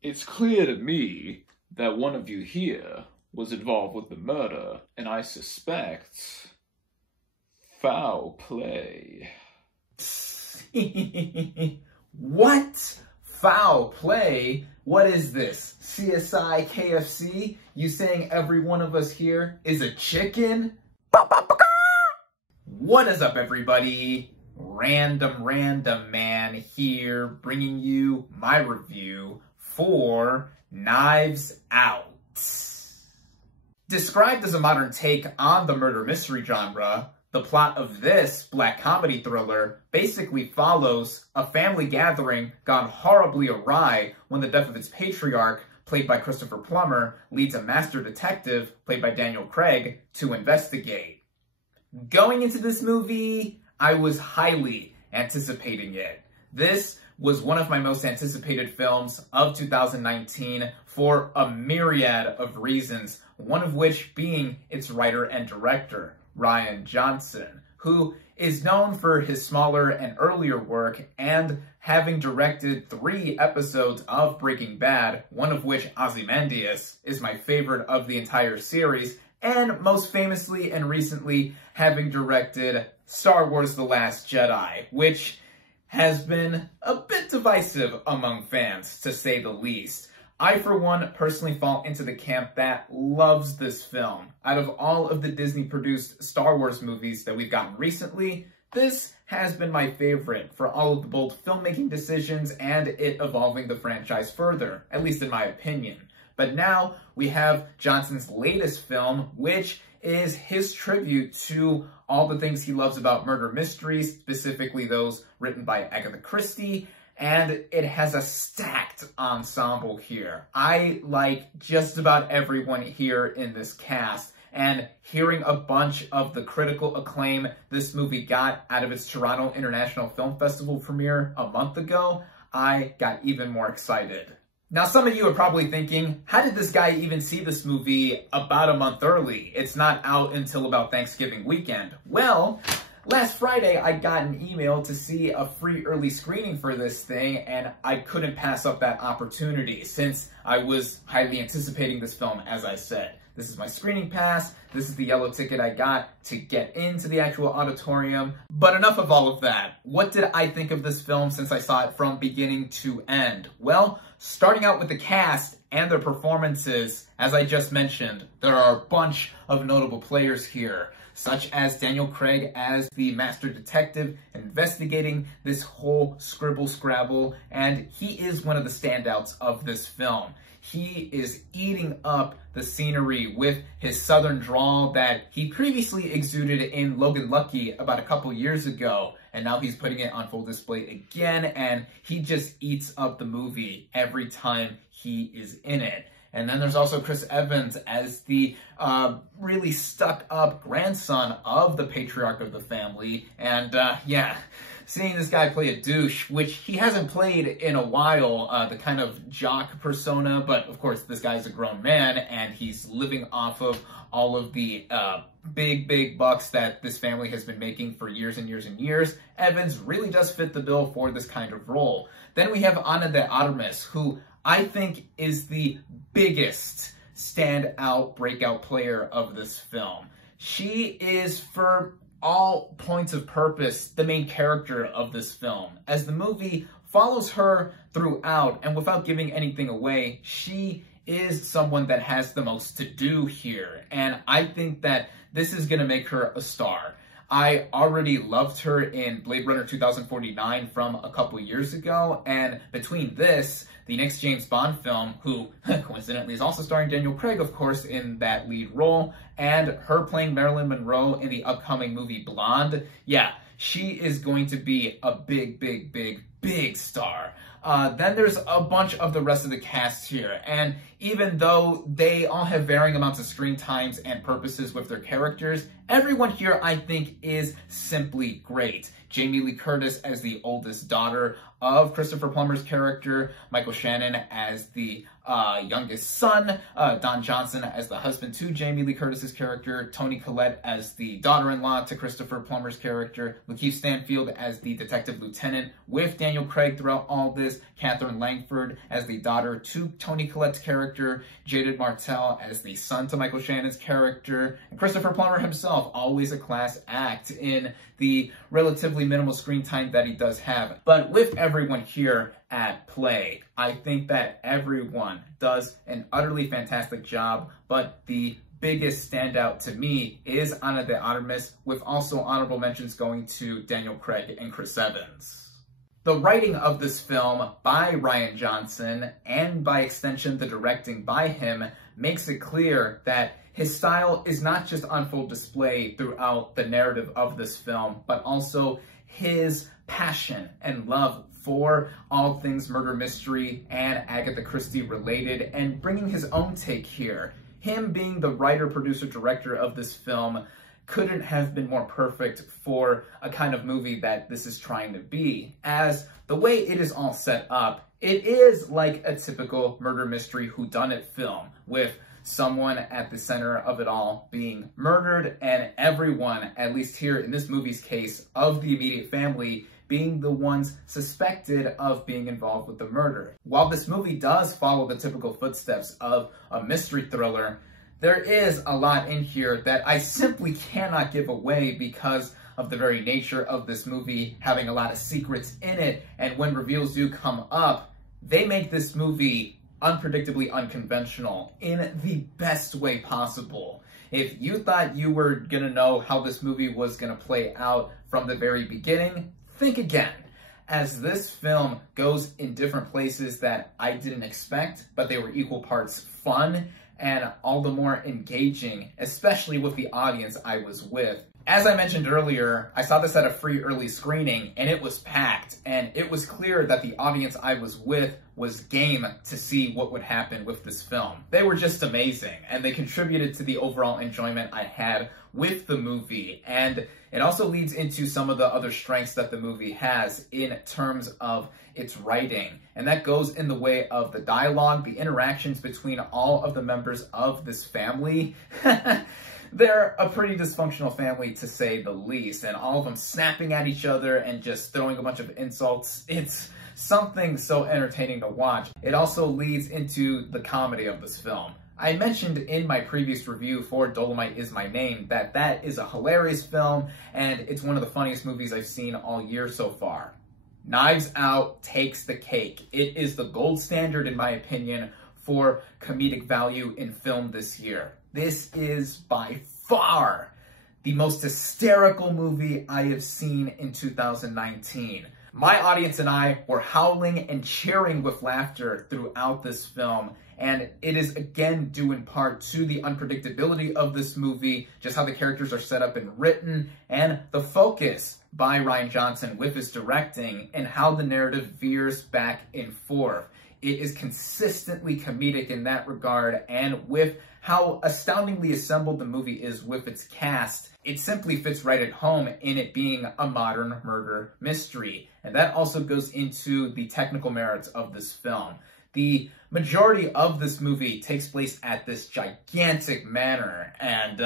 It's clear to me that one of you here was involved with the murder, and I suspect foul play. What? Foul play? What is this? CSI KFC? You saying every one of us here is a chicken? What is up, everybody? Random Man here, bringing you my review for Knives Out. Described as a modern take on the murder mystery genre, the plot of this black comedy thriller basically follows a family gathering gone horribly awry when the death of its patriarch, played by Christopher Plummer, leads a master detective, played by Daniel Craig, to investigate. Going into this movie, I was highly anticipating it. This was one of my most anticipated films of 2019 for a myriad of reasons, one of which being its writer and director, Rian Johnson, who is known for his smaller and earlier work and having directed 3 episodes of Breaking Bad, one of which, Ozymandias, is my favorite of the entire series, and most famously and recently having directed Star Wars The Last Jedi, which has been a bit divisive among fans, to say the least. I, for one, personally fall into the camp that loves this film. Out of all of the Disney-produced Star Wars movies that we've gotten recently, this has been my favorite for all of the bold filmmaking decisions and it evolving the franchise further, at least in my opinion. But now we have Johnson's latest film, which is his tribute to all the things he loves about murder mysteries, specifically those written by Agatha Christie, and it has a stacked ensemble here. I like just about everyone here in this cast, and hearing a bunch of the critical acclaim this movie got out of its Toronto International Film Festival premiere a month ago, I got even more excited. Now, some of you are probably thinking, how did this guy even see this movie about a month early? It's not out until about Thanksgiving weekend. Well, last Friday, I got an email to see a free early screening for this thing, and I couldn't pass up that opportunity since I was highly anticipating this film, as I said. This is my screening pass. This is the yellow ticket I got to get into the actual auditorium. But enough of all of that. What did I think of this film since I saw it from beginning to end? Well, starting out with the cast and their performances, as I just mentioned, there are a bunch of notable players here, such as Daniel Craig as the master detective investigating this whole scribble-scrabble, and he is one of the standouts of this film. He is eating up the scenery with his southern drawl that he previously exuded in Logan Lucky about a couple years ago, and now he's putting it on full display again, and he just eats up the movie every time he is in it. And then there's also Chris Evans as the really stuck-up grandson of the patriarch of the family. And yeah, seeing this guy play a douche, which he hasn't played in a while, the kind of jock persona, but of course this guy's a grown man and he's living off of all of the big bucks that this family has been making for years and years and years. Evans really does fit the bill for this kind of role. Then we have Ana de Armas, who I think is the biggest standout breakout player of this film. She is, for all points of purpose, the main character of this film. As the movie follows her throughout, and without giving anything away, she is someone that has the most to do here. And I think that this is going to make her a star. I already loved her in Blade Runner 2049 from a couple years ago, and between this, the next James Bond film, who coincidentally is also starring Daniel Craig, of course, in that lead role, and her playing Marilyn Monroe in the upcoming movie Blonde, yeah, she is going to be a big star. Then there's a bunch of the rest of the cast here, and even though they all have varying amounts of screen times and purposes with their characters, Everyone here, I think, is simply great. Jamie Lee Curtis as the oldest daughter of Christopher Plummer's character, Michael Shannon as the youngest son, Don Johnson as the husband to Jamie Lee Curtis's character, Toni Collette as the daughter-in-law to Christopher Plummer's character, Lakeith Stanfield as the detective lieutenant with Daniel Craig throughout all this, Catherine Langford as the daughter to Toni Collette's character, Jaden Martell as the son to Michael Shannon's character, and Christopher Plummer himself, always a class act in the relatively minimal screen time that he does have. But with everyone here at play, I think that everyone does an utterly fantastic job, but the biggest standout to me is Ana de Armas, with also honorable mentions going to Daniel Craig and Chris Evans. The writing of this film by Rian Johnson, and by extension the directing by him, makes it clear that his style is not just on full display throughout the narrative of this film, but also his passion and love for all things murder mystery and Agatha Christie related, and bringing his own take here. Him being the writer, producer, director of this film couldn't have been more perfect for a kind of movie that this is trying to be, as the way it is all set up, it is like a typical murder mystery whodunit film, with someone at the center of it all being murdered, and everyone, at least here in this movie's case, of the immediate family being the ones suspected of being involved with the murder. While this movie does follow the typical footsteps of a mystery thriller, there is a lot in here that I simply cannot give away because of the very nature of this movie having a lot of secrets in it, and when reveals do come up, they make this movie unpredictably unconventional in the best way possible. If you thought you were gonna know how this movie was gonna play out from the very beginning, think again, as this film goes in different places that I didn't expect, but they were equal parts fun and all the more engaging, especially with the audience I was with. As I mentioned earlier, I saw this at a free early screening, and it was packed, and it was clear that the audience I was with was game to see what would happen with this film. They were just amazing, and they contributed to the overall enjoyment I had with the movie, and it also leads into some of the other strengths that the movie has in terms of its writing, and that goes in the way of the dialogue, the interactions between all of the members of this family. They're a pretty dysfunctional family, to say the least, and all of them snapping at each other and just throwing a bunch of insults. It's something so entertaining to watch. It also leads into the comedy of this film. I mentioned in my previous review for Dolomite Is My Name that that is a hilarious film, and it's one of the funniest movies I've seen all year so far. Knives Out takes the cake. It is the gold standard, in my opinion, for comedic value in film this year. This is by far the most hysterical movie I have seen in 2019. My audience and I were howling and cheering with laughter throughout this film, and it is again due in part to the unpredictability of this movie, just how the characters are set up and written, and the focus by Rian Johnson with his directing and how the narrative veers back and forth. It is consistently comedic in that regard, and with how astoundingly assembled the movie is with its cast, it simply fits right at home in it being a modern murder mystery. And that also goes into the technical merits of this film. The majority of this movie takes place at this gigantic manor, and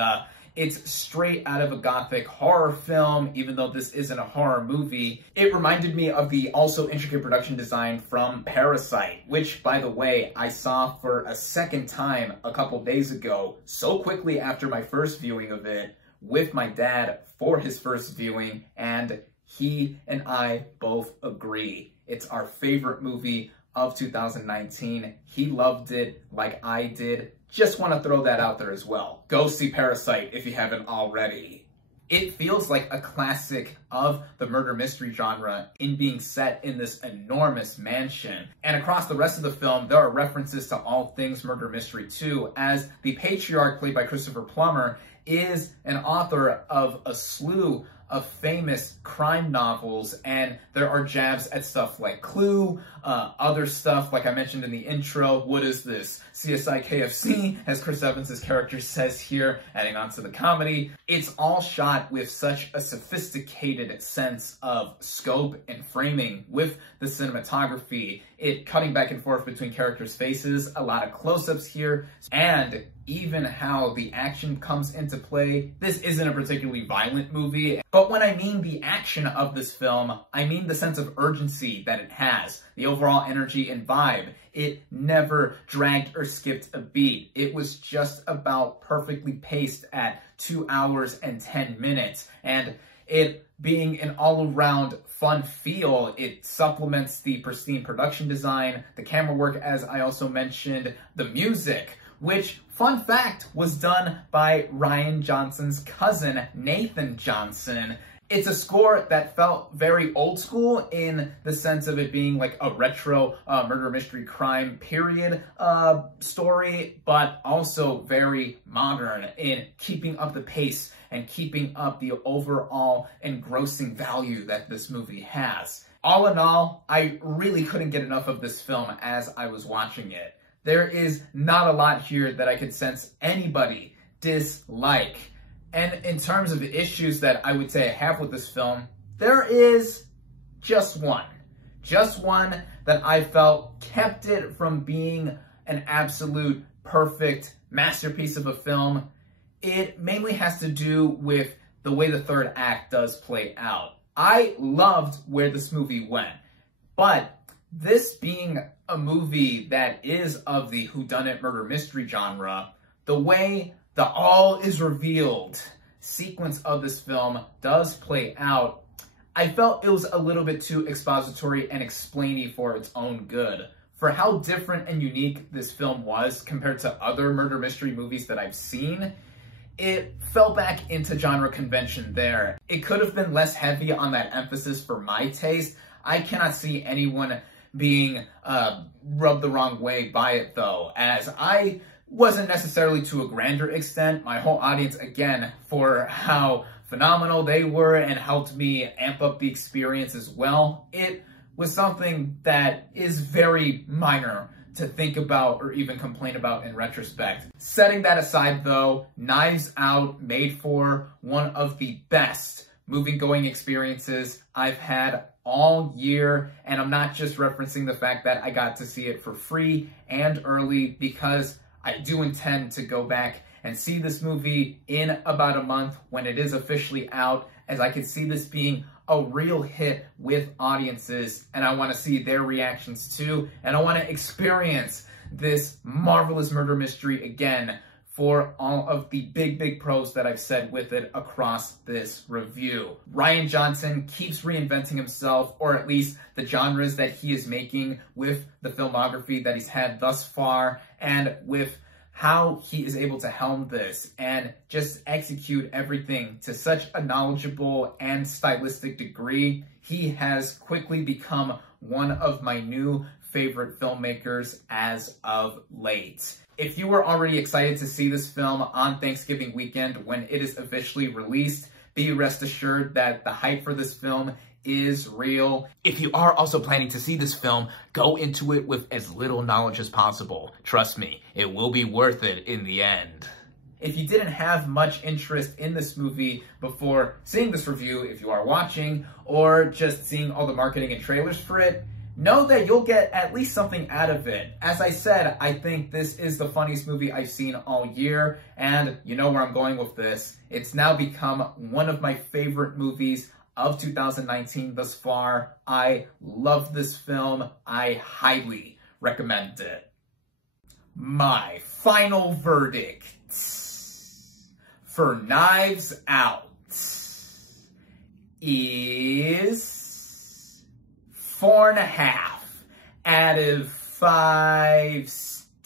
it's straight out of a gothic horror film, even though this isn't a horror movie. It reminded me of the also intricate production design from Parasite, which, by the way, I saw for a second time a couple days ago, so quickly after my first viewing of it, with my dad for his first viewing, and he and I both agree. It's our favorite movie of 2019. He loved it like I did. Just want to throw that out there as well. Go see Parasite if you haven't already. It feels like a classic of the murder mystery genre in being set in this enormous mansion. And across the rest of the film, there are references to all things murder mystery too, as the patriarch played by Christopher Plummer is an author of a slew of famous crime novels, and there are jabs at stuff like Clue, other stuff like I mentioned in the intro, what is this? CSI KFC, as Chris Evans' character says here, adding on to the comedy. It's all shot with such a sophisticated sense of scope and framing with the cinematography, it cutting back and forth between characters' faces, a lot of close-ups here, and even how the action comes into play. This isn't a particularly violent movie, but when I mean the action of this film, I mean the sense of urgency that it has, the overall energy and vibe. It never dragged or skipped a beat. It was just about perfectly paced at 2 hours and 10 minutes, and it being an all-around fun feel, it supplements the pristine production design, the camera work, as I also mentioned, the music, which, fun fact, was done by Rian Johnson's cousin, Nathan Johnson. It's a score that felt very old school in the sense of it being like a retro murder mystery crime period story, but also very modern in keeping up the pace and keeping up the overall engrossing value that this movie has. All in all, I really couldn't get enough of this film as I was watching it. There is not a lot here that I could sense anybody dislike. And in terms of the issues that I would say I have with this film, there is just one. Just one that I felt kept it from being an absolute perfect masterpiece of a film. It mainly has to do with the way the third act does play out. I loved where this movie went, but this being a movie that is of the whodunit murder mystery genre, the way the all is revealed sequence of this film does play out, I felt it was a little bit too expository and explainy for its own good. For how different and unique this film was compared to other murder mystery movies that I've seen, it fell back into genre convention there. It could have been less heavy on that emphasis for my taste. I cannot see anyone being rubbed the wrong way by it though, as I wasn't necessarily to a grander extent. My whole audience, again, for how phenomenal they were and helped me amp up the experience as well. It was something that is very minor to think about or even complain about in retrospect. Setting that aside though, Knives Out made for one of the best movie-going experiences I've had all year, and I'm not just referencing the fact that I got to see it for free and early, because I do intend to go back and see this movie in about a month when it is officially out, as I could see this being a real hit with audiences, and I want to see their reactions too, and I want to experience this marvelous murder mystery again for all of the big pros that I've said with it across this review. Rian Johnson keeps reinventing himself, or at least the genres that he is making with the filmography that he's had thus far, and with how he is able to helm this and just execute everything to such a knowledgeable and stylistic degree. He has quickly become one of my new favorite filmmakers as of late. If you were already excited to see this film on Thanksgiving weekend when it is officially released, be rest assured that the hype for this film is real. If you are also planning to see this film, go into it with as little knowledge as possible. Trust me, it will be worth it in the end. If you didn't have much interest in this movie before seeing this review, if you are watching, or just seeing all the marketing and trailers for it, know that you'll get at least something out of it. As I said, I think this is the funniest movie I've seen all year, and you know where I'm going with this. It's now become one of my favorite movies of 2019 thus far. I love this film. I highly recommend it. My final verdict for Knives Out is 4.5 out of 5 stars.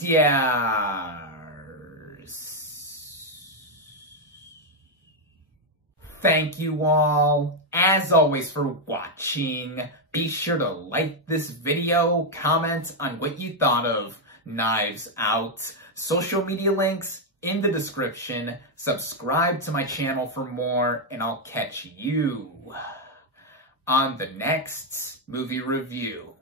Thank you all, as always, for watching. Be sure to like this video, comment on what you thought of Knives Out. Social media links in the description. Subscribe to my channel for more, and I'll catch you on the next movie review.